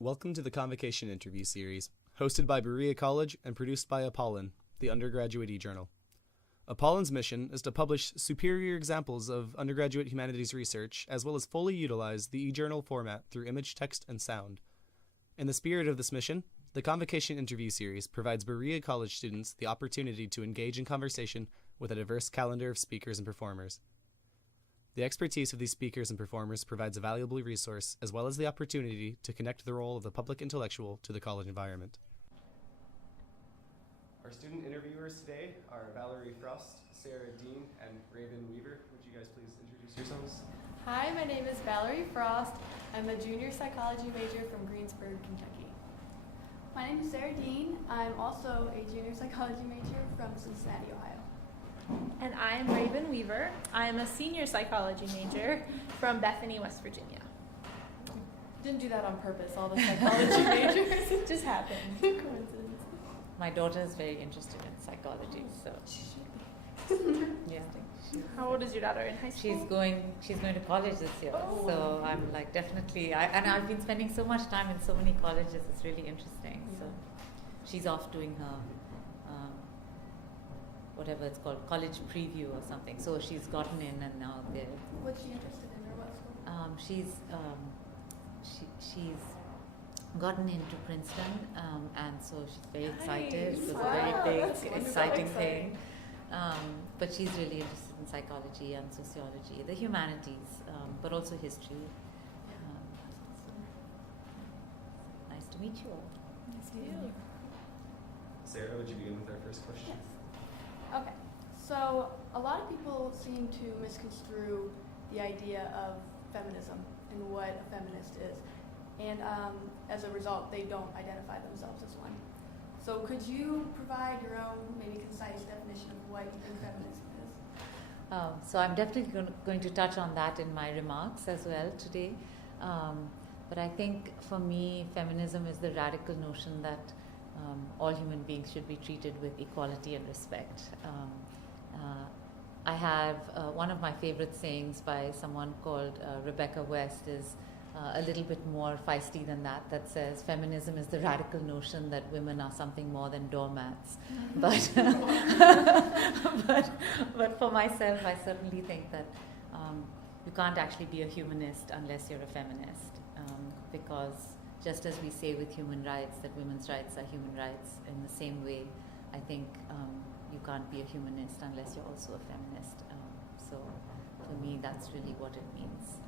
Welcome to the Convocation Interview Series, hosted by Berea College and produced by Apollon, the undergraduate e-journal. Apollon's mission is to publish superior examples of undergraduate humanities research, as well as fully utilize the e-journal format through image, text, and sound. In the spirit of this mission, the Convocation Interview Series provides Berea College students the opportunity to engage in conversation with a diverse calendar of speakers and performers. The expertise of these speakers and performers provides a valuable resource, as well as the opportunity to connect the role of the public intellectual to the college environment. Our student interviewers today are Valerie Frost, Sarah Dean, and Raven Weaver. Would you guys please introduce yourselves? Hi, my name is Valerie Frost. I'm a junior psychology major from Greensburg, Kentucky. My name is Sarah Dean. I'm also a junior psychology major from Cincinnati, Ohio. And I am Raven Weaver. I am a senior psychology major from Bethany, West Virginia. Didn't do that on purpose, all the psychology majors. It just happened. Coincidence. My daughter is very interested in psychology, so yeah. How old is your daughter in high school? She's going to college this year. Oh. So I'm like definitely I've been spending so much time in so many colleges. It's really interesting. Yeah. So she's off doing her whatever it's called, college preview or something. So she's gotten in and now they're What's she interested in, or what school? She's gotten into Princeton, and so she's very excited. Nice. It was Wow, a very that's big, wonderful. exciting Exciting. thing. But she's really interested in psychology and sociology, the humanities, but also history. Nice to meet you all. Nice to meet you. Sarah, would you begin with our first question? Yes. Okay. So a lot of people seem to misconstrue the idea of feminism and what a feminist is. And as a result, they don't identify themselves as one. So could you provide your own, maybe concise definition of what you think feminism is? So I'm definitely going to touch on that in my remarks as well today. But I think for me, feminism is the radical notion that all human beings should be treated with equality and respect. I have one of my favorite sayings by someone called Rebecca West is a little bit more feisty than that says feminism is the radical notion that women are something more than doormats. But but for myself, I certainly think that you can't actually be a humanist unless you're a feminist, because just as we say with human rights that women's rights are human rights, in the same way, I think you can't be a humanist unless you're also a feminist. So for me, that's really what it means,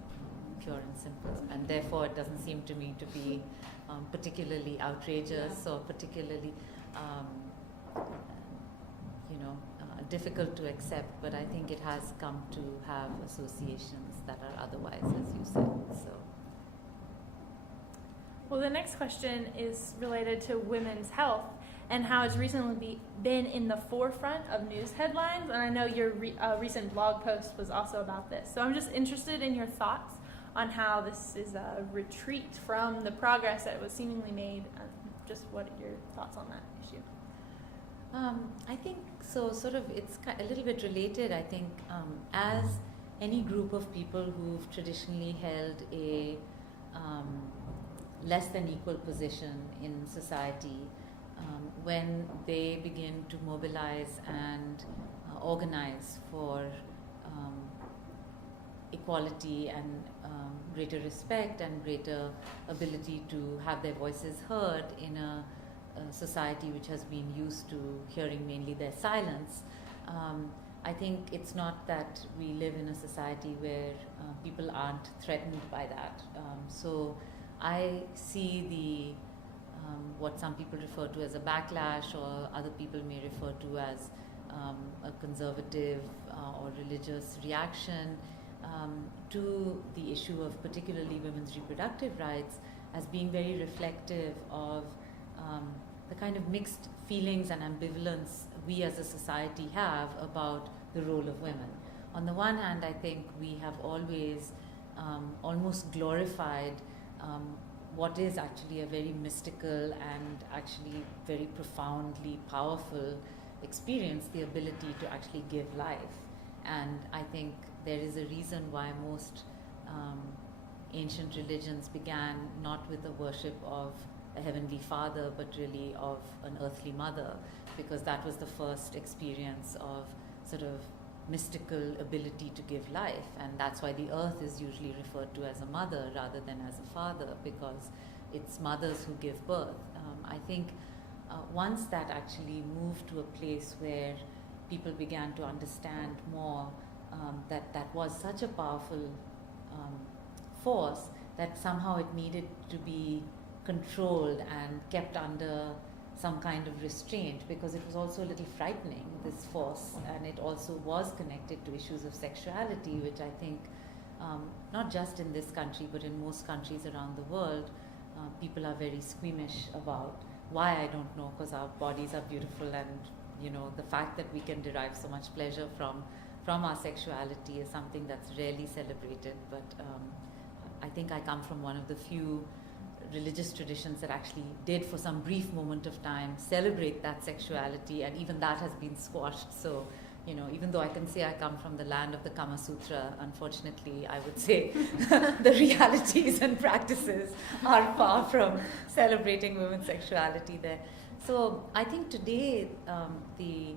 pure and simple. And therefore, it doesn't seem to me to be particularly outrageous or particularly, difficult to accept. But I think it has come to have associations that are otherwise, as you said. So. Well, the next question is related to women's health and how it's recently been in the forefront of news headlines. And I know your recent blog post was also about this. So I'm just interested in your thoughts on how this is a retreat from the progress that was seemingly made. Just what are your thoughts on that issue? I think so. Sort of, it's a little bit related. I think as any group of people who've traditionally held a less than equal position in society, when they begin to mobilize and organize for equality and greater respect and greater ability to have their voices heard in a society which has been used to hearing mainly their silence, I think it's not that we live in a society where people aren't threatened by that. So I see the what some people refer to as a backlash, or other people may refer to as a conservative or religious reaction to the issue of particularly women's reproductive rights as being very reflective of the kind of mixed feelings and ambivalence we as a society have about the role of women. On the one hand, I think we have always almost glorified what is actually a very mystical and actually very profoundly powerful experience, the ability to actually give life. And I think there is a reason why most ancient religions began not with the worship of a heavenly father, but really of an earthly mother, because that was the first experience of sort of mystical ability to give life. And that's why the earth is usually referred to as a mother rather than as a father, because it's mothers who give birth. I think once that actually moved to a place where people began to understand more that was such a powerful force, that somehow it needed to be controlled and kept under some kind of restraint, because it was also a little frightening, this force, and it also was connected to issues of sexuality, which I think not just in this country but in most countries around the world, people are very squeamish about. Why, I don't know, because our bodies are beautiful, and the fact that we can derive so much pleasure from our sexuality is something that's rarely celebrated. But I think I come from one of the few religious traditions that actually did, for some brief moment of time, celebrate that sexuality, and even that has been squashed. So, even though I can say I come from the land of the Kama Sutra, unfortunately, I would say the realities and practices are far from celebrating women's sexuality there. So, I think today the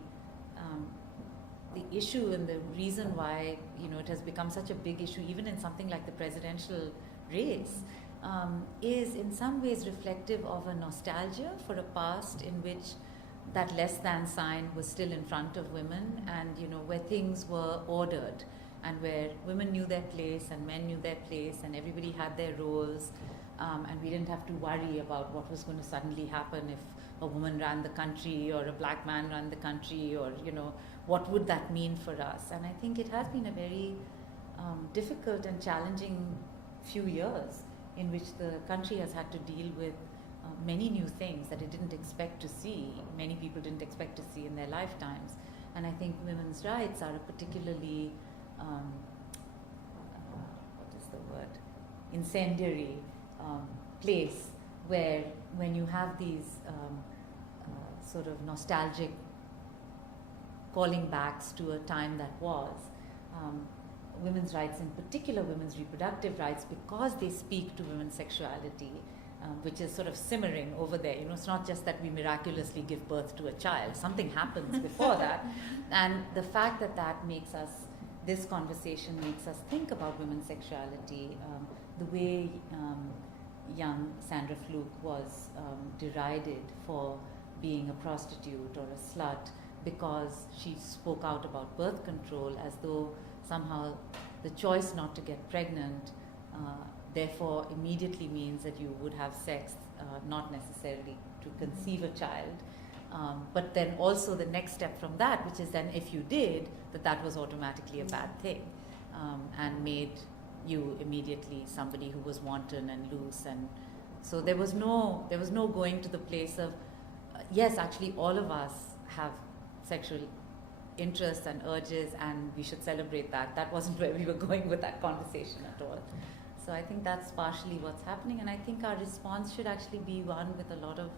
issue and the reason why it has become such a big issue, even in something like the presidential race, is in some ways reflective of a nostalgia for a past in which that less than sign was still in front of women, and where things were ordered, and where women knew their place and men knew their place, and everybody had their roles, and we didn't have to worry about what was going to suddenly happen if a woman ran the country or a black man ran the country, or what would that mean for us. And I think it has been a very difficult and challenging few years in which the country has had to deal with many new things that it didn't expect to see, many people didn't expect to see in their lifetimes. And I think women's rights are a particularly, incendiary place, where when you have these sort of nostalgic calling backs to a time that was, women's rights, in particular women's reproductive rights, because they speak to women's sexuality, which is sort of simmering over there. It's not just that we miraculously give birth to a child. Something happens before that. And the fact that makes us, this conversation makes us think about women's sexuality, the way young Sandra Fluke was derided for being a prostitute or a slut because she spoke out about birth control, as though somehow the choice not to get pregnant therefore immediately means that you would have sex, not necessarily to conceive a child. But then also the next step from that, which is then if you did, that was automatically a bad thing, and made you immediately somebody who was wanton and loose. And so there was no going to the place of, yes, actually all of us have sexual interests and urges, and we should celebrate that. That wasn't where we were going with that conversation at all. So I think that's partially what's happening, and I think our response should actually be one with a lot of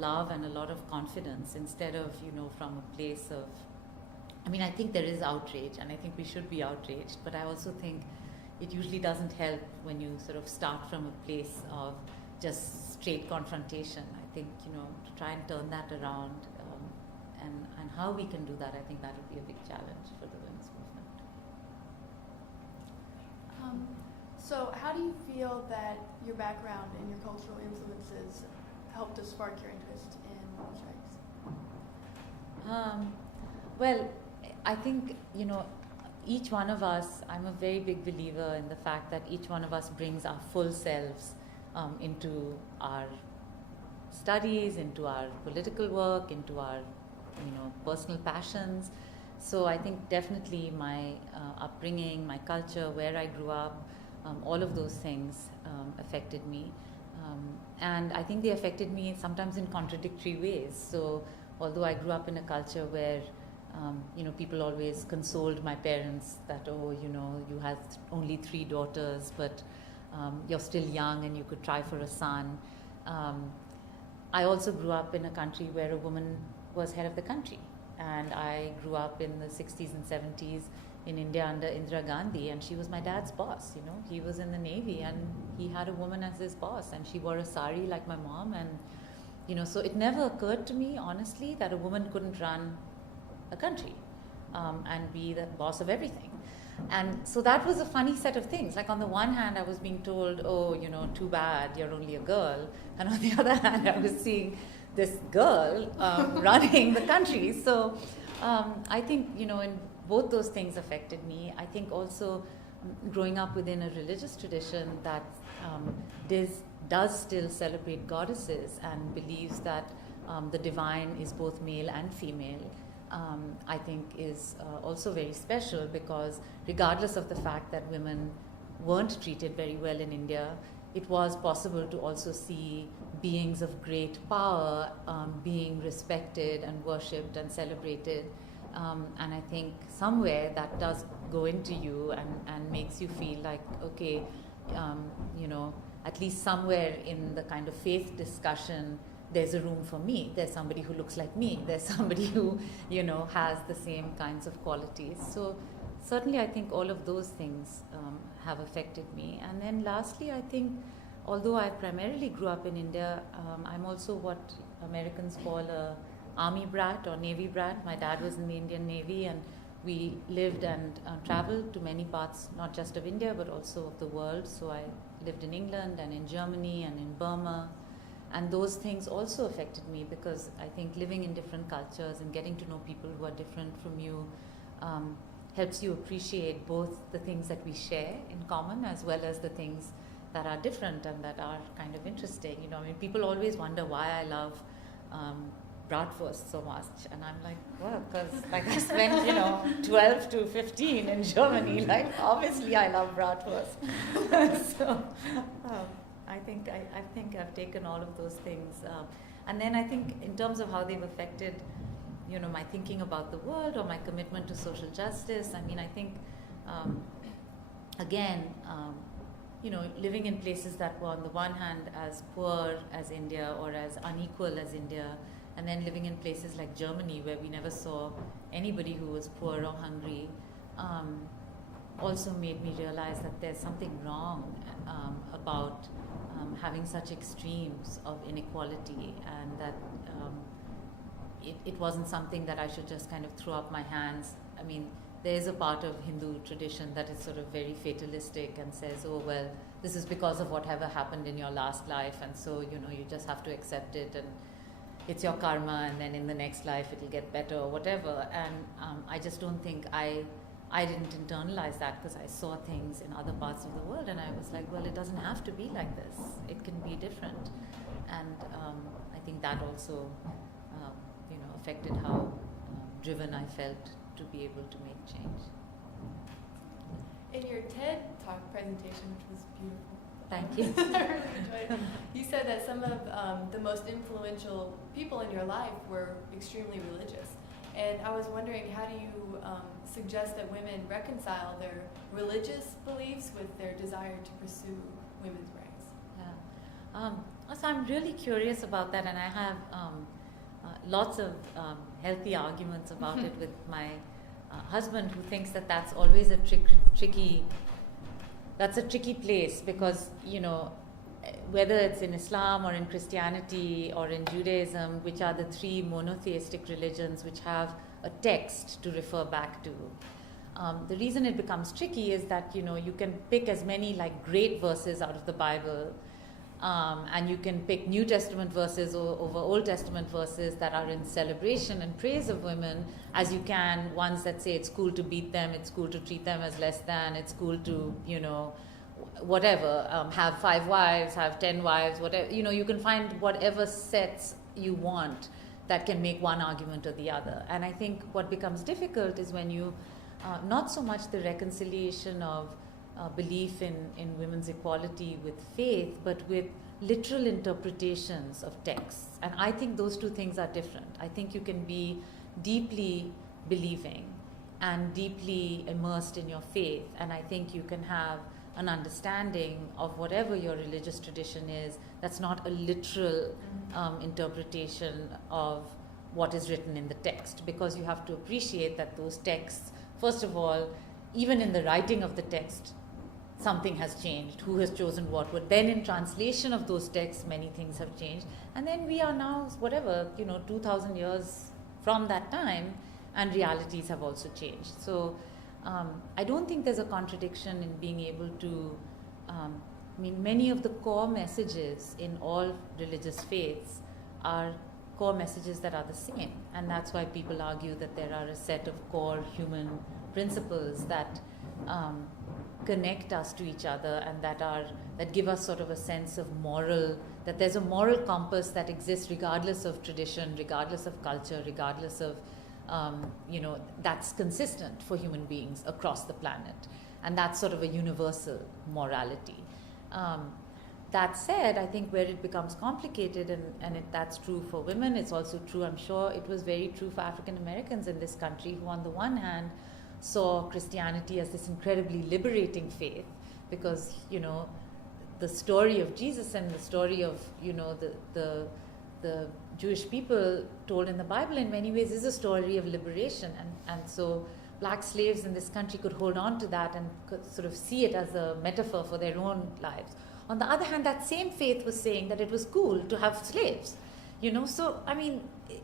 love and a lot of confidence, instead of from a place of, I think there is outrage, and I think we should be outraged, but I also think it usually doesn't help when you sort of start from a place of just straight confrontation. I think to try and turn that around, and how we can do that, I think that would be a big challenge for the women's movement. So how do you feel that your background and your cultural influences helped to spark your interest in women's rights? Well, I think, each one of us, I'm a very big believer in the fact that each one of us brings our full selves into our studies, into our political work, into our personal passions. So I think definitely my upbringing, my culture, where I grew up, all of those things affected me. And I think they affected me sometimes in contradictory ways. So although I grew up in a culture where people always consoled my parents that, you had only 3 daughters, but you're still young and you could try for a son. I also grew up in a country where a woman was head of the country. And I grew up in the 60s and 70s in India under Indira Gandhi, and she was my dad's boss. You know, he was in the Navy, and he had a woman as his boss, and she wore a sari like my mom, and you know, so it never occurred to me, honestly, that a woman couldn't run a country and be the boss of everything. And so that was a funny set of things. Like on the one hand, I was being told, oh, you know, too bad, you're only a girl. And on the other hand, I was seeing this girl running the country. So I think, you know, in both those things affected me. I think also growing up within a religious tradition that does still celebrate goddesses and believes that the divine is both male and female, I think is also very special, because regardless of the fact that women weren't treated very well in India, it was possible to also see beings of great power being respected and worshipped and celebrated. And I think somewhere that does go into you and makes you feel like, okay, you know, at least somewhere in the kind of faith discussion, there's a room for me. There's somebody who looks like me. There's somebody who, you know, has the same kinds of qualities. So certainly I think all of those things have affected me. And then lastly, I think, although I primarily grew up in India, I'm also what Americans call a army brat or navy brat. My dad was in the Indian Navy, and we lived and traveled to many parts, not just of India, but also of the world. So I lived in England and in Germany and in Burma. And those things also affected me, because I think living in different cultures and getting to know people who are different from you helps you appreciate both the things that we share in common as well as the things that are different and that are kind of interesting. You know, I mean, people always wonder why I love bratwurst so much, and I'm like, well, because like I spent, you know, 12 to 15 in Germany, like obviously I love bratwurst. So I think I've taken all of those things, and then I think in terms of how they've affected, you know, my thinking about the world or my commitment to social justice. I mean, I think again, you know, living in places that were on the one hand as poor as India or as unequal as India, and then living in places like Germany where we never saw anybody who was poor or hungry, also made me realize that there's something wrong about having such extremes of inequality, and that it wasn't something that I should just kind of throw up my hands. I mean, there is a part of Hindu tradition that is sort of very fatalistic and says, oh, well, this is because of whatever happened in your last life, and so, you know, you just have to accept it, and it's your karma, and then in the next life it'll get better or whatever. And I just don't think I didn't internalize that, because I saw things in other parts of the world, and I was like, well, it doesn't have to be like this. It can be different. And I think that also, you know, affected how driven I felt to be able to make change. In your TED Talk presentation, which was beautiful. Thank you. I really enjoyed it. You said that some of the most influential people in your life were extremely religious. And I was wondering, how do you suggest that women reconcile their religious beliefs with their desire to pursue women's rights? Yeah. So I'm really curious about that, and I have lots of healthy arguments about it with my husband, who thinks that that's always a tricky place, because, you know, whether it's in Islam or in Christianity or in Judaism, which are the three monotheistic religions which have a text to refer back to, the reason it becomes tricky is that, you know, you can pick as many like great verses out of the Bible, and you can pick New Testament verses over Old Testament verses that are in celebration and praise of women, as you can ones that say it's cool to beat them, it's cool to treat them as less than, it's cool to, you know, whatever, have 5 wives, have 10 wives, whatever. You know, you can find whatever sets you want that can make one argument or the other. And I think what becomes difficult is when you, not so much the reconciliation of belief in women's equality with faith, but with literal interpretations of texts. And I think those two things are different. I think you can be deeply believing and deeply immersed in your faith, and I think you can have an understanding of whatever your religious tradition is that's not a literal interpretation of what is written in the text, because you have to appreciate that those texts, first of all, even in the writing of the text, something has changed. Who has chosen what word? Then in translation of those texts, many things have changed. And then we are now, 2,000 years from that time, and realities have also changed. So I don't think there's a contradiction in being able to, many of the core messages in all religious faiths are core messages that are the same. And that's why people argue that there are a set of core human principles that connect us to each other and that give us sort of a sense of that there's a moral compass that exists regardless of tradition, regardless of culture, regardless of, that's consistent for human beings across the planet. And that's sort of a universal morality. That said, I think where it becomes complicated, and that's true for women, it's also true, I'm sure it was very true for African Americans in this country, who on the one hand saw Christianity as this incredibly liberating faith, because, the story of Jesus and the story of, the Jewish people told in the Bible in many ways is a story of liberation. And so black slaves in this country could hold on to that and could sort of see it as a metaphor for their own lives. On the other hand, that same faith was saying that it was cool to have slaves, So,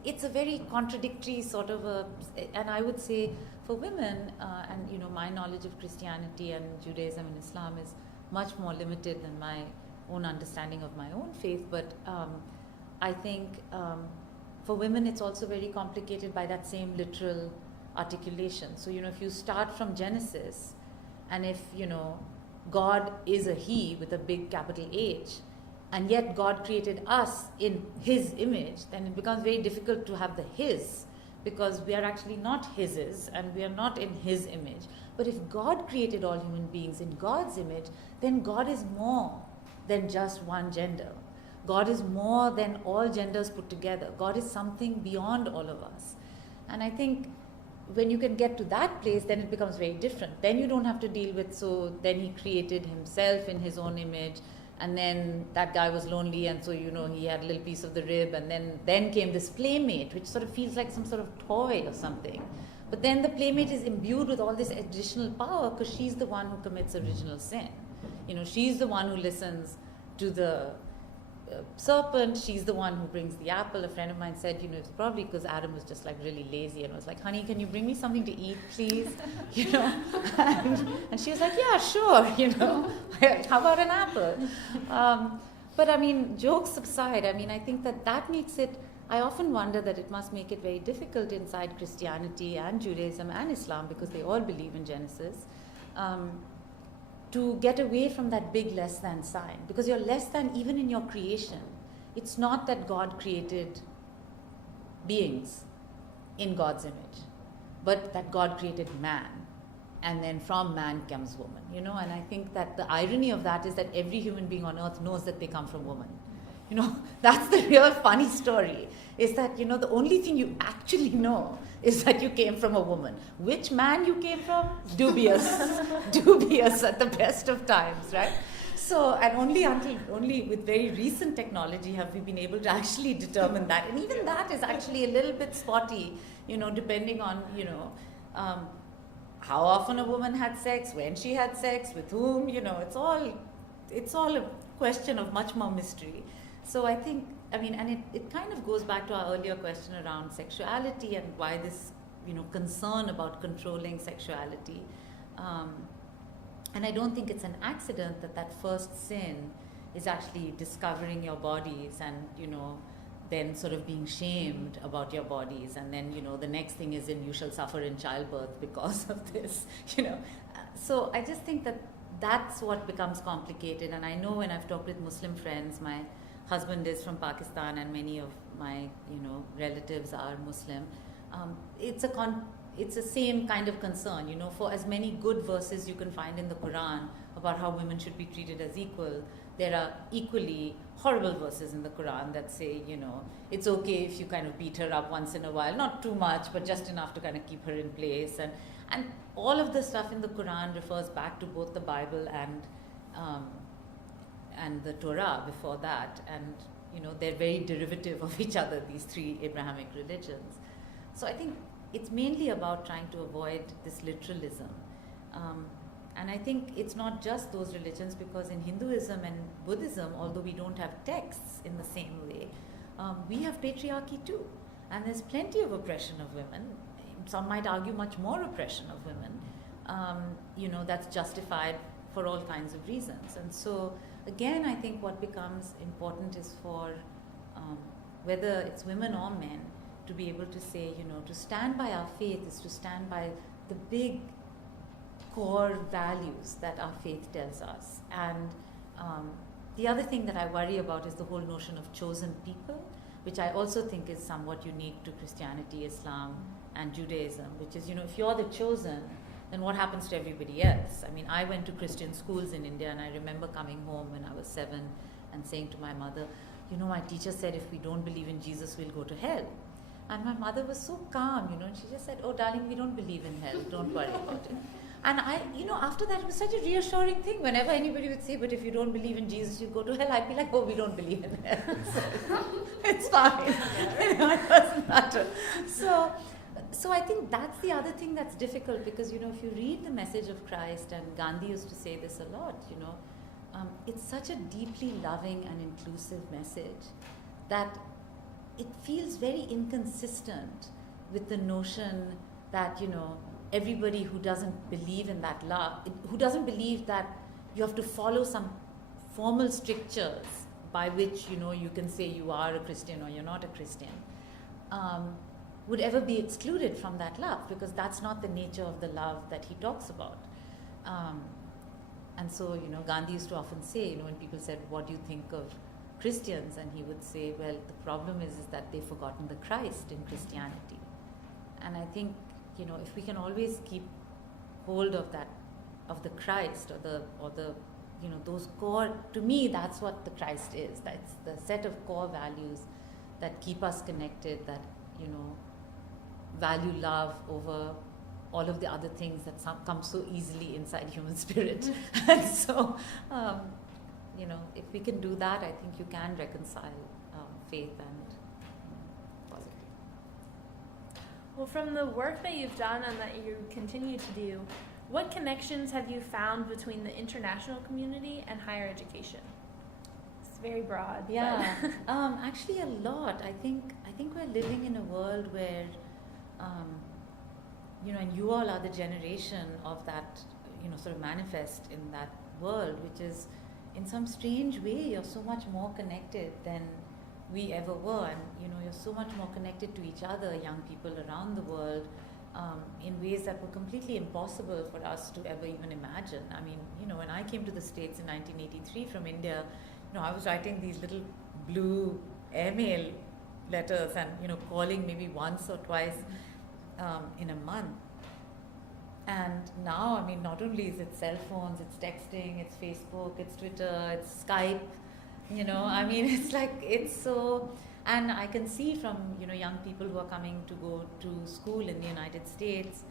it's a very contradictory sort of and I would say for women, and, my knowledge of Christianity and Judaism and Islam is much more limited than my own understanding of my own faith. But I think for women, it's also very complicated by that same literal articulation. So, if you start from Genesis, and if, God is a he with a big capital H, and yet God created us in his image, then it becomes very difficult to have the his, because we are actually not his's and we are not in his image. But if God created all human beings in God's image, then God is more than just one gender. God is more than all genders put together. God is something beyond all of us. And I think when you can get to that place, then it becomes very different. Then you don't have to deal with, so then he created himself in his own image, and then that guy was lonely, and so, he had a little piece of the rib, and then came this playmate, which sort of feels like some sort of toy or something. But then the playmate is imbued with all this additional power because she's the one who commits original sin. She's the one who listens to the serpent, she's the one who brings the apple. A friend of mine said, it's probably because Adam was just like really lazy and was like, honey, can you bring me something to eat, please? And she was like, yeah, sure, how about an apple? But jokes aside, I think that makes it, I often wonder that it must make it very difficult inside Christianity and Judaism and Islam, because they all believe in Genesis, to get away from that big less than sign, because you're less than even in your creation. It's not that God created beings in God's image, but that God created man, and then from man comes woman, and I think that the irony of that is that every human being on earth knows that they come from woman. That's the real funny story, is that, the only thing you actually know is that you came from a woman. Which man you came from? Dubious. Dubious at the best of times, right? So, and only with very recent technology have we been able to actually determine that. And even that is actually a little bit spotty, depending on, how often a woman had sex, when she had sex, with whom, it's all a question of much more mystery. So I think, and it kind of goes back to our earlier question around sexuality and why this, concern about controlling sexuality. And I don't think it's an accident that first sin is actually discovering your bodies and, then sort of being shamed about your bodies. And then, the next thing is you shall suffer in childbirth because of this, So I just think that's what becomes complicated. And I know when I've talked with Muslim friends, my husband is from Pakistan and many of my, relatives are Muslim. It's the same kind of concern, for as many good verses you can find in the Quran about how women should be treated as equal, there are equally horrible verses in the Quran that say, it's okay if you kind of beat her up once in a while, not too much, but just enough to kind of keep her in place. And all of the stuff in the Quran refers back to both the Bible and the Torah before that. And, they're very derivative of each other, these three Abrahamic religions. So I think it's mainly about trying to avoid this literalism And I think it's not just those religions, because in Hinduism and Buddhism, although we don't have texts in the same way, we have patriarchy too. And there's plenty of oppression of women. Some might argue much more oppression of women, that's justified for all kinds of reasons. And so, again, I think what becomes important is for whether it's women or men to be able to say, to stand by our faith is to stand by the big core values that our faith tells us. And the other thing that I worry about is the whole notion of chosen people, which I also think is somewhat unique to Christianity, Islam, and Judaism, which is, if you're the chosen, then what happens to everybody else? I mean, I went to Christian schools in India, and I remember coming home when I was 7 and saying to my mother, my teacher said if we don't believe in Jesus, we'll go to hell. And my mother was so calm, and she just said, oh, darling, we don't believe in hell. Don't worry about it. And I, after that, it was such a reassuring thing. Whenever anybody would say, but if you don't believe in Jesus, you go to hell, I'd be like, oh, we don't believe in hell. So, it's fine. It doesn't matter. So I think that's the other thing that's difficult, because, if you read the message of Christ, and Gandhi used to say this a lot, it's such a deeply loving and inclusive message that it feels very inconsistent with the notion that, everybody who doesn't believe in that love, who doesn't believe that you have to follow some formal strictures by which, you can say you are a Christian or you're not a Christian, would ever be excluded from that love, because that's not the nature of the love that he talks about. And so, Gandhi used to often say, when people said, what do you think of Christians? And he would say, well, the problem is that they've forgotten the Christ in Christianity. And I think, if we can always keep hold of that, of the Christ, or the those core, to me, that's what the Christ is. That's the set of core values that keep us connected, that, value love over all of the other things that come so easily inside human spirit. And so, if we can do that, I think you can reconcile faith and positivity. Well, from the work that you've done and that you continue to do, what connections have you found between the international community and higher education? It's very broad. Yeah, actually a lot. I think we're living in a world where, and you all are the generation of that, sort of manifest in that world, which is, in some strange way, you're so much more connected than we ever were. And, you're so much more connected to each other, young people around the world, in ways that were completely impossible for us to ever even imagine. I mean, when I came to the States in 1983 from India, I was writing these little blue airmail letters and, calling maybe once or twice in a month. And now, I mean, not only is it cell phones, it's texting, it's Facebook, it's Twitter, it's Skype, I mean, it's like, it's so, and I can see from, young people who are coming to go to school in the United States,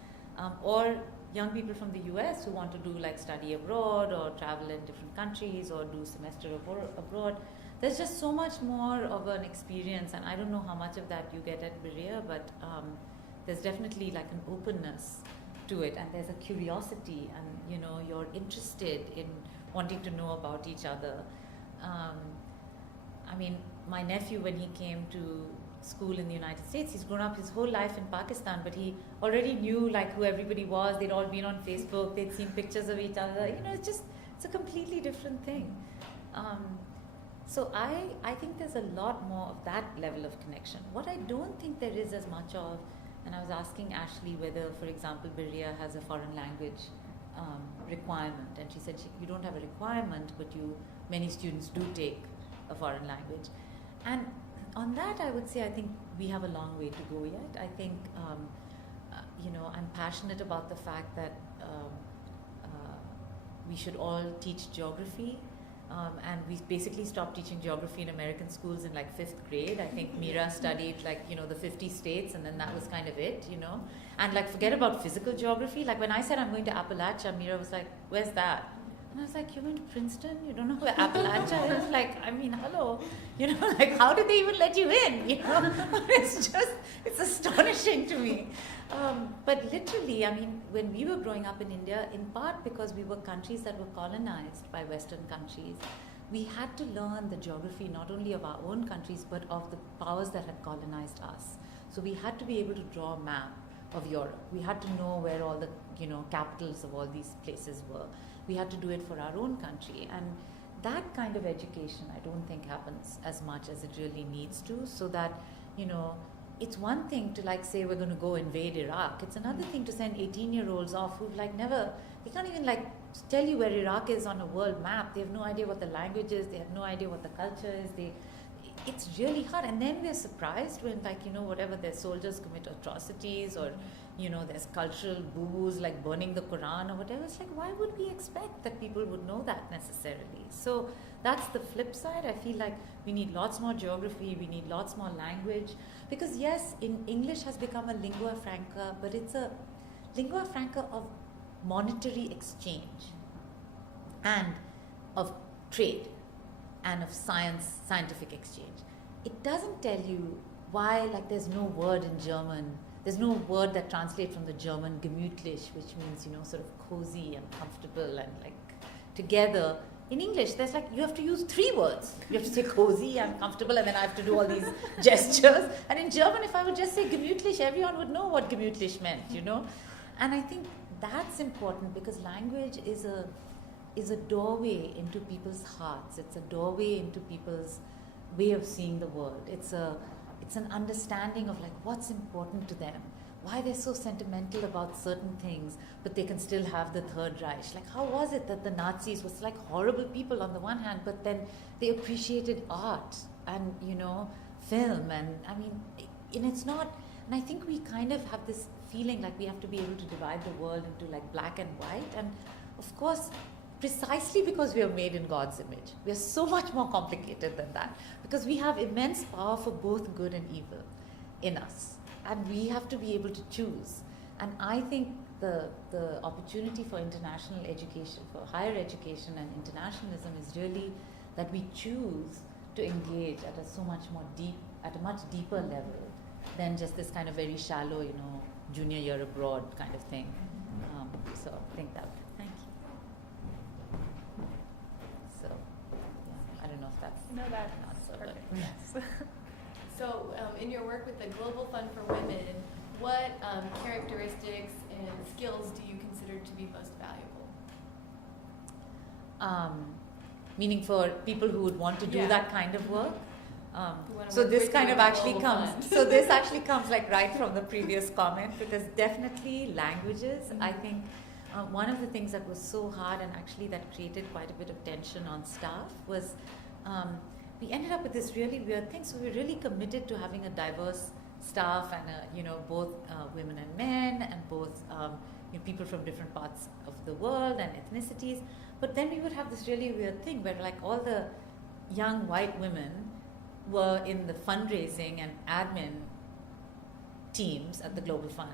or young people from the US who want to do like study abroad or travel in different countries or do semester abroad. There's just so much more of an experience, and I don't know how much of that you get at Berea, but there's definitely like an openness to it, and there's a curiosity, and you're interested in wanting to know about each other. I mean, my nephew, when he came to school in the United States, he's grown up his whole life in Pakistan, but he already knew like who everybody was. They'd all been on Facebook, they'd seen pictures of each other. It's a completely different thing. So I think there's a lot more of that level of connection. What I don't think there is as much of, and I was asking Ashley whether, for example, Berea has a foreign language requirement, and she said you don't have a requirement, but many students do take a foreign language. And on that, I would say I think we have a long way to go yet. I think, I'm passionate about the fact that we should all teach geography. And we basically stopped teaching geography in American schools in like 5th grade. I think Mira studied like, the 50 states, and then that was kind of it, And like, forget about physical geography. Like when I said I'm going to Appalachia, Mira was like, where's that? And I was like, you went to Princeton? You don't know where Appalachia is? Like, I mean, hello. You know, like, how did they even let you in? You know, it's astonishing to me. But literally, I mean, when we were growing up in India, in part because we were countries that were colonized by Western countries, we had to learn the geography not only of our own countries, but of the powers that had colonized us. So we had to be able to draw a map of Europe. We had to know where all the, capitals of all these places were. We had to do it for our own country. And that kind of education, I don't think happens as much as it really needs to, so that, it's one thing to like say we're going to go invade Iraq. It's another thing to send 18-year-olds off who've like never, they can't even like tell you where Iraq is on a world map. They have no idea what the language is. They have no idea what the culture is. It's really hard. And then we're surprised when like, whatever, their soldiers commit atrocities or, there's cultural boo-boos like burning the Quran or whatever. It's like, why would we expect that people would know that necessarily? So that's the flip side. I feel like we need lots more geography. We need lots more language. Because yes, English has become a lingua franca, but it's a lingua franca of monetary exchange and of trade and of scientific exchange. It doesn't tell you why, like, there's no word in German. There's no word that translates from the German gemütlich, which means, sort of cozy and comfortable and like together. In English, there's like, you have to use 3 words. You have to say cozy and comfortable, and then I have to do all these gestures. And in German, if I would just say gemütlich, everyone would know what gemütlich meant, And I think that's important because language is a doorway into people's hearts. It's a doorway into people's way of seeing the world. It's an understanding of like what's important to them, why they're so sentimental about certain things, but they can still have the Third Reich. Like, how was it that the Nazis was like horrible people on the one hand, but then they appreciated art and, film, and I mean, and it's not, and I think we kind of have this feeling like we have to be able to divide the world into like black and white, and of course, precisely because we are made in God's image. We are so much more complicated than that because we have immense power for both good and evil in us. And we have to be able to choose. And I think the opportunity for international education, for higher education and internationalism is really that we choose to engage at a much deeper level than just this kind of very shallow, junior year abroad kind of thing. So I think that. Thank you. So, yeah, I don't know if that's Perfect. Yes. So, in your work with the Global Fund for Women, what characteristics and skills do you consider to be most valuable? Meaning for people who would want to do that kind of work. So work this with kind you of at actually Global comes. Fund. So this actually comes like right from the previous comment because definitely languages. Mm-hmm. I think one of the things that was so hard and actually that created quite a bit of tension on staff was we ended up with this really weird thing. So we were really committed to having a diverse staff and both women and men and both people from different parts of the world and ethnicities. But then we would have this really weird thing where like all the young white women were in the fundraising and admin teams at the Global Fund.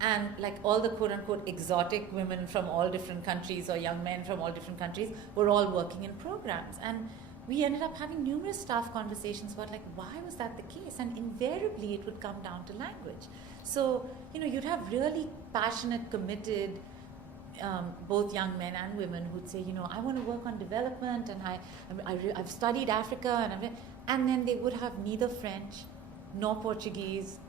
And like all the quote unquote exotic women from all different countries or young men from all different countries were all working in programs. And we ended up having numerous staff conversations about like, why was that the case? And invariably it would come down to language. So, you'd have really passionate, committed, both young men and women who'd say, I want to work on development and I've studied Africa and then they would have neither French nor Portuguese,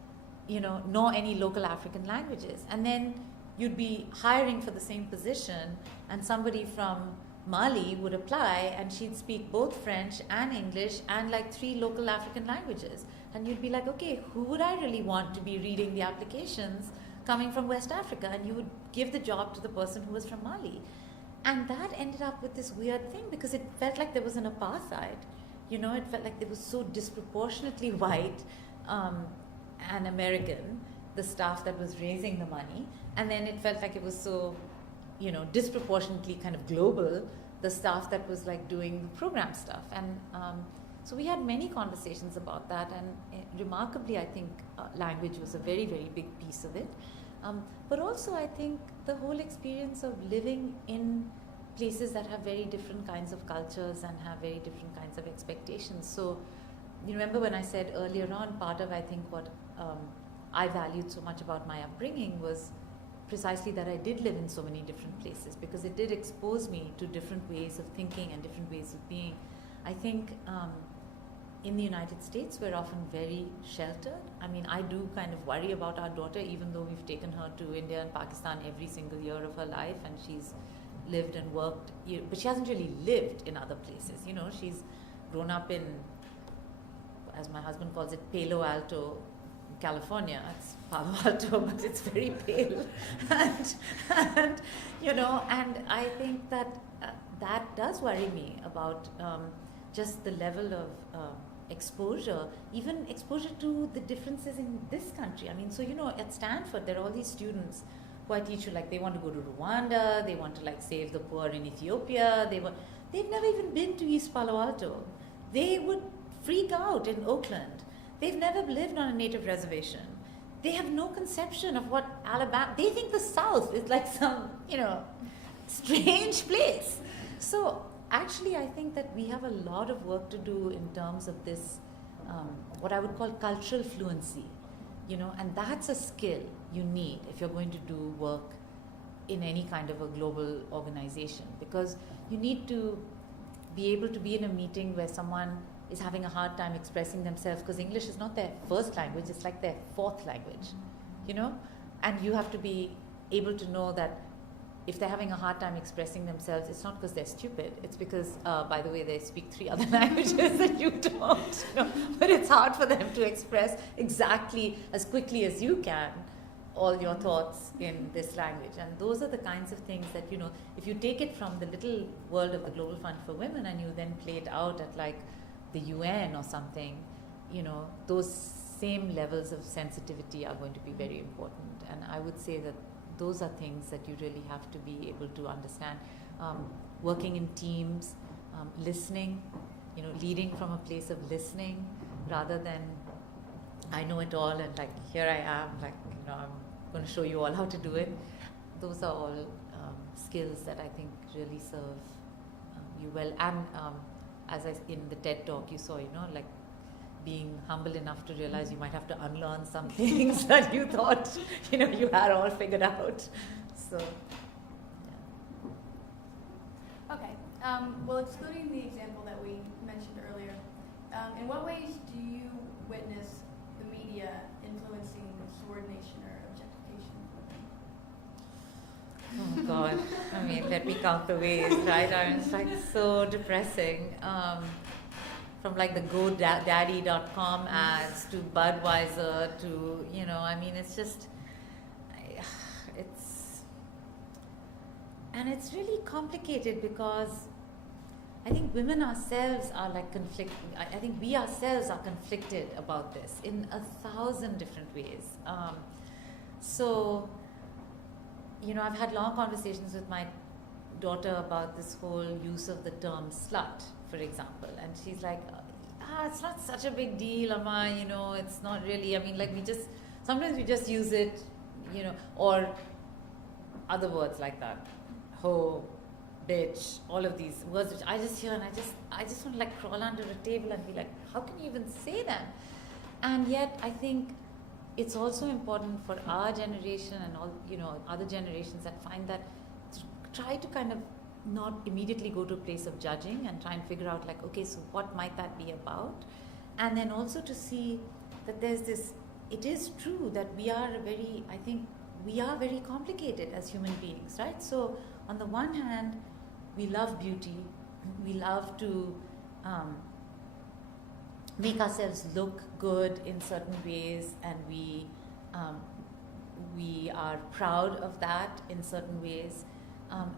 nor any local African languages. And then you'd be hiring for the same position and somebody from Mali would apply and she'd speak both French and English and like 3 local African languages. And you'd be like, okay, who would I really want to be reading the applications coming from West Africa? And you would give the job to the person who was from Mali. And that ended up with this weird thing because it felt like there was an apartheid. It felt like there was so disproportionately white and American, the staff that was raising the money. And then it felt like it was so disproportionately kind of global, the staff that was like doing the program stuff. And so we had many conversations about that. And remarkably, I think language was a very, very big piece of it. But also I think the whole experience of living in places that have very different kinds of cultures and have very different kinds of expectations. So you remember when I said earlier on, part of I think what I valued so much about my upbringing was precisely that I did live in so many different places, because it did expose me to different ways of thinking and different ways of being. I think in the United States, we're often very sheltered. I mean, I do kind of worry about our daughter, even though we've taken her to India and Pakistan every single year of her life, and she's lived and worked, but she hasn't really lived in other places. You know, she's grown up in, as my husband calls it, Palo Alto, California. It's Palo Alto, but it's very pale. and you know, and I think that that does worry me about just the level of exposure, even exposure to the differences in this country. I mean, so, you know, at Stanford, there are all these students who I teach you, like, they want to go to Rwanda, they want to, like, save the poor in Ethiopia, they've never even been to East Palo Alto. They would freak out in Oakland. They've never lived on a native reservation. They have no conception of what Alabama, they think the South is like some, you know, strange place. So actually, I think that we have a lot of work to do in terms of this, what I would call cultural fluency, you know, and that's a skill you need if you're going to do work in any kind of a global organization, because you need to be able to be in a meeting where someone is having a hard time expressing themselves, because English is not their first language, it's like their fourth language, you know, and you have to be able to know that if they're having a hard time expressing themselves, it's not because they're stupid, it's because, by the way, they speak 3 other languages that you don't, you know, but it's hard for them to express exactly as quickly as you can all your thoughts in this language. And those are the kinds of things that, you know, if you take it from the little world of the Global Fund for Women and you then play it out at like the UN or something, you know, those same levels of sensitivity are going to be very important. And I would say that those are things that you really have to be able to understand. Working in teams, listening, you know, leading from a place of listening rather than I know it all and like here I am, like, you know, I'm going to show you all how to do it. Those are all skills that I think really serve you well. And as in the TED talk you saw, you know, like being humble enough to realize you might have to unlearn some things that you thought, you know, you had all figured out. So, yeah. Okay. Well, excluding the example that we mentioned earlier, in what ways do you witness the media influencing subordination or objectification? Oh God, I mean, let me count the ways, right? I mean, it's like so depressing. From like the GoDaddy.com ads to Budweiser to, you know, I mean, it's just, it's really complicated because I think women ourselves are like I think we ourselves are conflicted about this in 1,000 different ways. So, you know, I've had long conversations with my daughter about this whole use of the term slut, for example, and she's like, it's not such a big deal, Amma, you know, it's not really, I mean, like sometimes we just use it, you know, or other words like that, hoe, bitch, all of these words which I just hear and I just want to like crawl under a table and be like, how can you even say that? And yet I think it's also important for our generation and all, you know, other generations that find that, try to kind of not immediately go to a place of judging and try and figure out like, okay, so what might that be about? And then also to see that there's this, it is true that we are very complicated as human beings, right? So on the one hand, we love beauty, we love to make ourselves look good in certain ways, and we are proud of that in certain ways.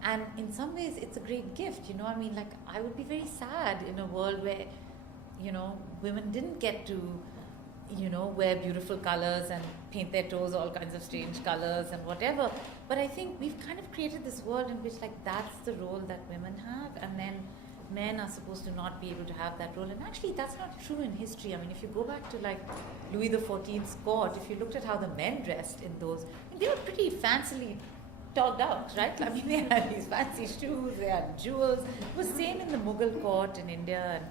And in some ways, it's a great gift, you know. I mean, like, I would be very sad in a world where, you know, women didn't get to, you know, wear beautiful colors and paint their toes all kinds of strange colors and whatever. But I think we've kind of created this world in which, like, that's the role that women have, and then men are supposed to not be able to have that role. And actually, that's not true in history. I mean, if you go back to, like, Louis XIV's court, if you looked at how the men dressed in those, I mean, they were pretty fancily togged out, right? I mean, they had these fancy shoes, they had jewels. It was same in the Mughal court in India. And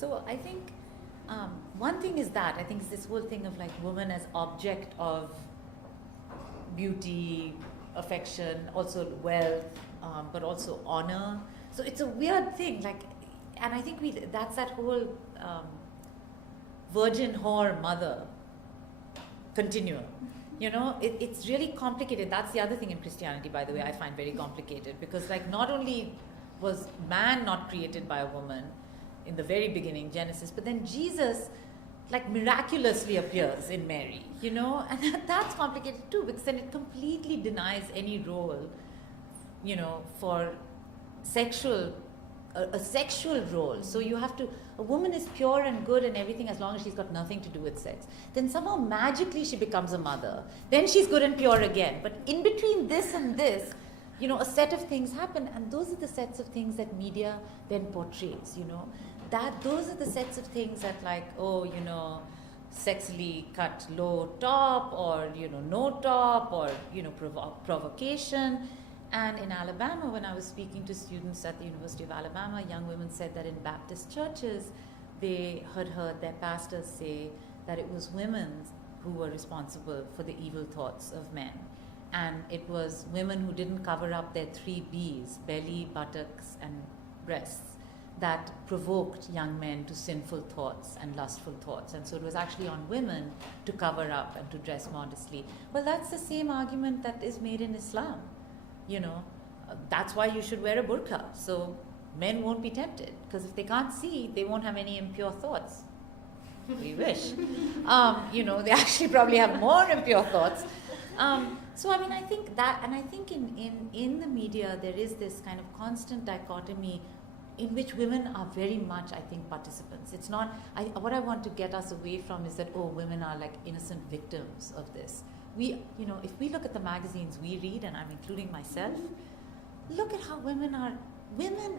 so I think one thing is that, I think it's this whole thing of like woman as object of beauty, affection, also wealth, but also honor. So it's a weird thing, like, and I think that's that whole virgin whore mother continuum. You know, it's really complicated. That's the other thing in Christianity, by the way, I find very complicated, because like not only was man not created by a woman in the very beginning, Genesis, but then Jesus like miraculously appears in Mary, you know, and that's complicated too, because then it completely denies any role, you know, for sexual, a sexual role. So you have to, a woman is pure and good and everything as long as she's got nothing to do with sex. Then somehow magically she becomes a mother. Then she's good and pure again. But in between this and this, you know, a set of things happen, and those are the sets of things that media then portrays, you know. Those are the sets of things that like, oh, you know, sexily cut low top, or, you know, no top, or, you know, provocation. And in Alabama, when I was speaking to students at the University of Alabama, young women said that in Baptist churches, they had heard their pastors say that it was women who were responsible for the evil thoughts of men. And it was women who didn't cover up their 3 B's, belly, buttocks, and breasts, that provoked young men to sinful thoughts and lustful thoughts. And so it was actually on women to cover up and to dress modestly. Well, that's the same argument that is made in Islam. You know, that's why you should wear a burqa. So men won't be tempted, because if they can't see, they won't have any impure thoughts. We wish. You know, they actually probably have more impure thoughts. So I mean, I think that, and I think in the media, there is this kind of constant dichotomy in which women are very much, I think, participants. It's not, what I want to get us away from is that, oh, women are like innocent victims of this. We, you know, if we look at the magazines we read, and I'm including myself, look at how women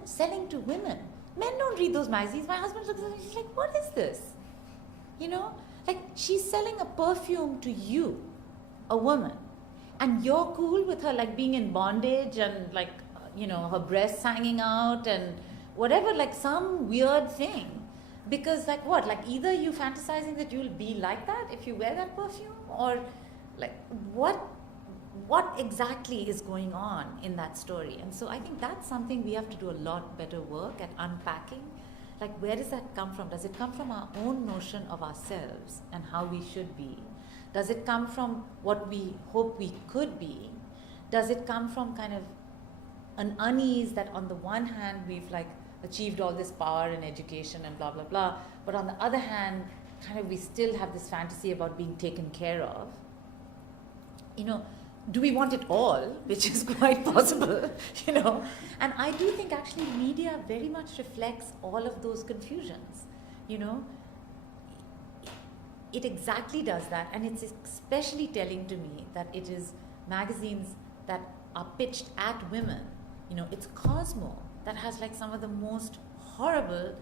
selling to women. Men don't read those magazines. My husband looks at them and he's like, what is this? You know, like she's selling a perfume to you, a woman, and you're cool with her like being in bondage and like, you know, her breasts hanging out and whatever, like some weird thing. Because like what? Like either you fantasizing that you'll be like that if you wear that perfume, or like what exactly is going on in that story? And so I think that's something we have to do a lot better work at unpacking. Like, where does that come from? Does it come from our own notion of ourselves and how we should be? Does it come from what we hope we could be? Does it come from kind of an unease that on the one hand we've like achieved all this power and education and blah blah blah, but on the other hand kind of we still have this fantasy about being taken care of? You know, do we want it all, which is quite possible, you know? And I do think actually media very much reflects all of those confusions, you know? It exactly does that, and it's especially telling to me that it is magazines that are pitched at women. You know, it's Cosmo that has like some of the most horrible,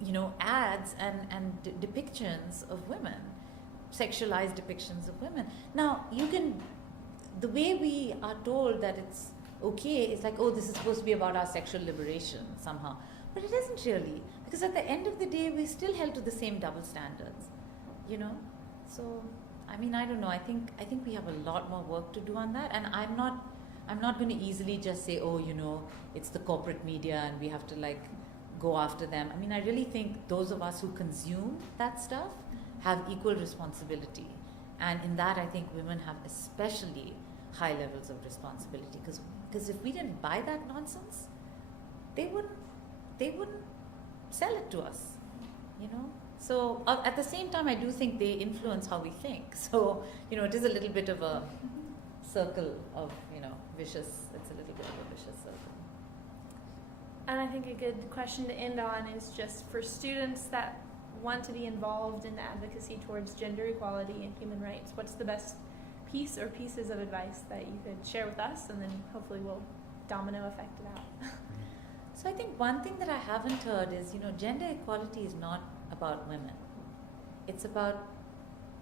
you know, ads and depictions of women, sexualized depictions of women. Now, you can, the way we are told that it's okay, it's like, oh, this is supposed to be about our sexual liberation somehow. But it isn't really, because at the end of the day, we're still held to the same double standards, you know? So, I mean, I don't know. I think we have a lot more work to do on that, and I'm not going to easily just say, oh, you know, it's the corporate media and we have to like go after them. I mean, I really think those of us who consume that stuff have equal responsibility. And in that, I think women have especially high levels of responsibility, because if we didn't buy that nonsense, they wouldn't sell it to us, you know? So at the same time, I do think they influence how we think. So, you know, it is a little bit of a circle of, you know, it's a little bit of a vicious circle. And I think a good question to end on is just for students that want to be involved in the advocacy towards gender equality and human rights, what's the best piece or pieces of advice that you could share with us, and then hopefully we'll domino effect it out? So I think one thing that I haven't heard is, you know, gender equality is not about women. It's about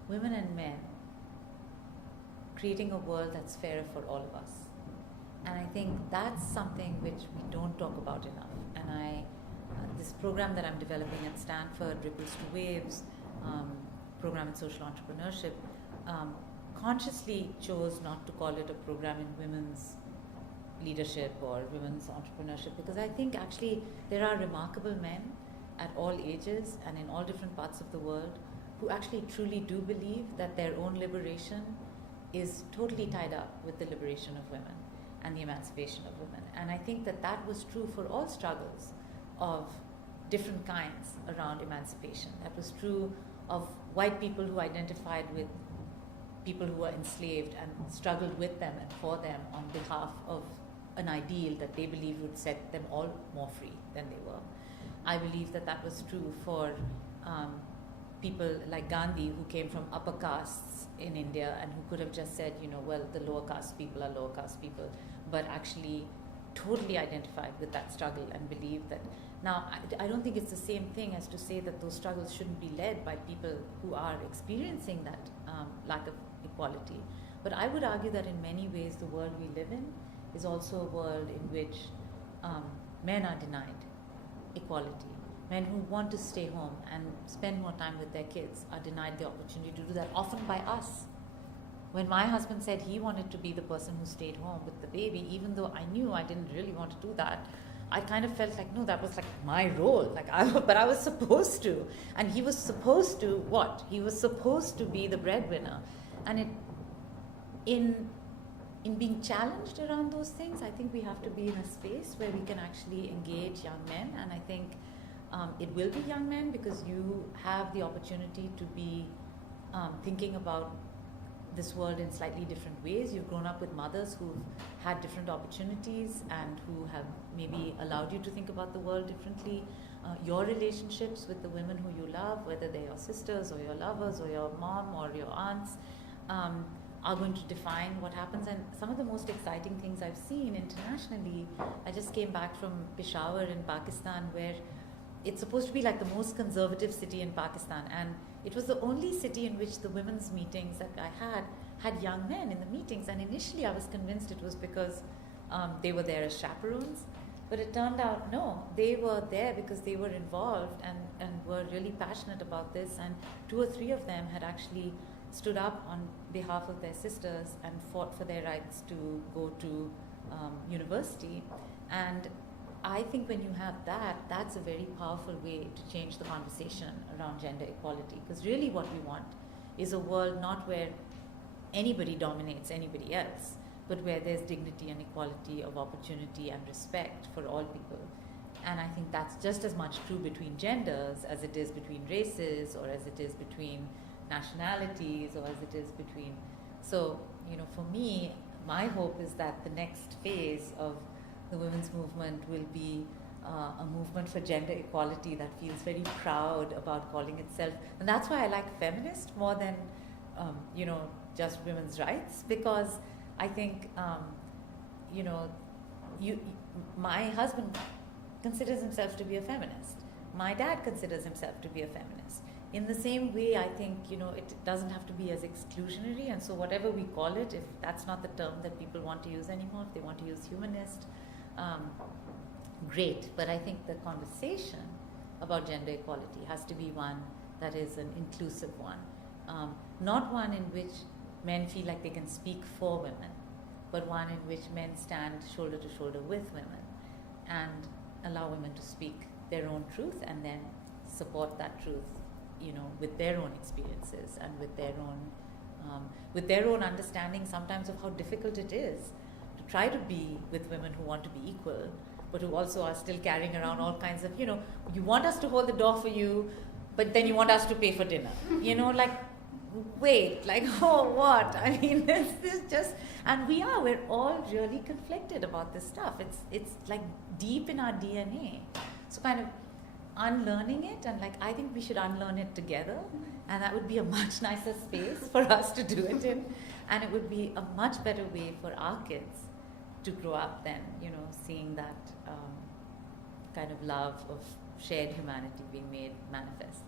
women and men creating a world that's fairer for all of us. And I think that's something which we don't talk about enough. And this program that I'm developing at Stanford, Ripples to Waves, program in social entrepreneurship, consciously chose not to call it a program in women's leadership or women's entrepreneurship, because I think actually there are remarkable men at all ages and in all different parts of the world who actually truly do believe that their own liberation is totally tied up with the liberation of women and the emancipation of women. And I think that that was true for all struggles of different kinds around emancipation. That was true of white people who identified with people who were enslaved and struggled with them and for them on behalf of an ideal that they believed would set them all more free than they were. I believe that that was true for people like Gandhi, who came from upper castes in India and who could have just said, well, the lower caste people are lower caste people, but actually totally identified with that struggle and believed that. Now, I don't think it's the same thing as to say that those struggles shouldn't be led by people who are experiencing that lack of equality. But I would argue that in many ways the world we live in is also a world in which men are denied equality. Men who want to stay home and spend more time with their kids are denied the opportunity to do that, often by us. When my husband said he wanted to be the person who stayed home with the baby, even though I knew I didn't really want to do that, I kind of felt like, no, that was like my role. But I was supposed to. And he was supposed to what? He was supposed to be the breadwinner. And in being challenged around those things, I think we have to be in a space where we can actually engage young men. And I think it will be young men, because you have the opportunity to be thinking about this world in slightly different ways. You've grown up with mothers who've had different opportunities and who have maybe allowed you to think about the world differently. Your relationships with the women who you love, whether they're your sisters or your lovers or your mom or your aunts, are going to define what happens. And some of the most exciting things I've seen internationally, I just came back from Peshawar in Pakistan, where it's supposed to be like the most conservative city in Pakistan, and it was the only city in which the women's meetings that I had young men in the meetings. And initially I was convinced it was because they were there as chaperones, but it turned out no, they were there because they were involved and were really passionate about this, and 2 or 3 of them had actually stood up on behalf of their sisters and fought for their rights to go to university. And I think when you have that, that's a very powerful way to change the conversation around gender equality. Because really what we want is a world not where anybody dominates anybody else, but where there's dignity and equality of opportunity and respect for all people. And I think that's just as much true between genders as it is between races, or as it is between nationalities, or as it is between. So, for me, my hope is that the next phase of the women's movement will be a movement for gender equality that feels very proud about calling itself. And that's why I like feminist more than, just women's rights, because I think, my husband considers himself to be a feminist. My dad considers himself to be a feminist. In the same way, I think, it doesn't have to be as exclusionary. And so whatever we call it, if that's not the term that people want to use anymore, if they want to use humanist, great. But I think the conversation about gender equality has to be one that is an inclusive one. Not one in which men feel like they can speak for women, but one in which men stand shoulder to shoulder with women and allow women to speak their own truth and then support that truth, with their own experiences and with their own understanding sometimes of how difficult it is to try to be with women who want to be equal, but who also are still carrying around all kinds of, you want us to hold the door for you, but then you want us to pay for dinner. Wait, oh, what? I mean, this is just, and we're all really conflicted about this stuff. It's like deep in our DNA. So kind of unlearning it, and I think we should unlearn it together, and that would be a much nicer space for us to do it in, and it would be a much better way for our kids to grow up than, seeing that kind of love of shared humanity being made manifest.